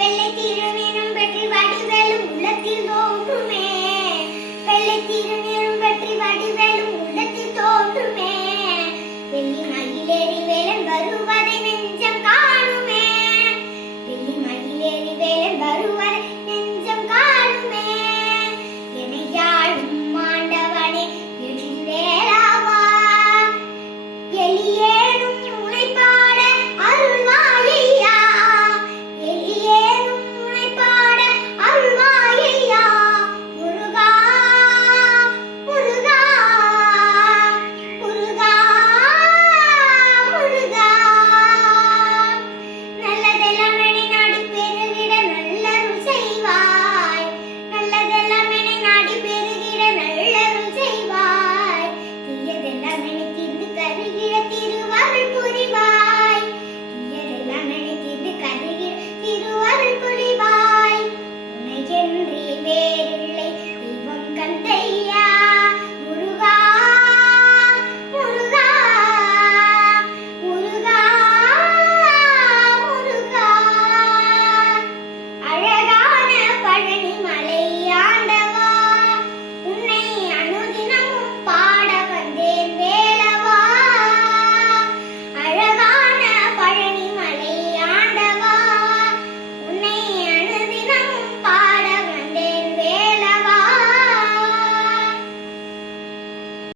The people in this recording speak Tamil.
வெள்ளை திருநீரும் பற்றி வடிவேலும் உள்ளத்தில் தோன்றுமே. வெள்ளை திருநீரும் பற்றி வடிவேலும் உள்ளத்தில் தோன்றுமே. வெள்ளி வருவதை Guardian Himalayas.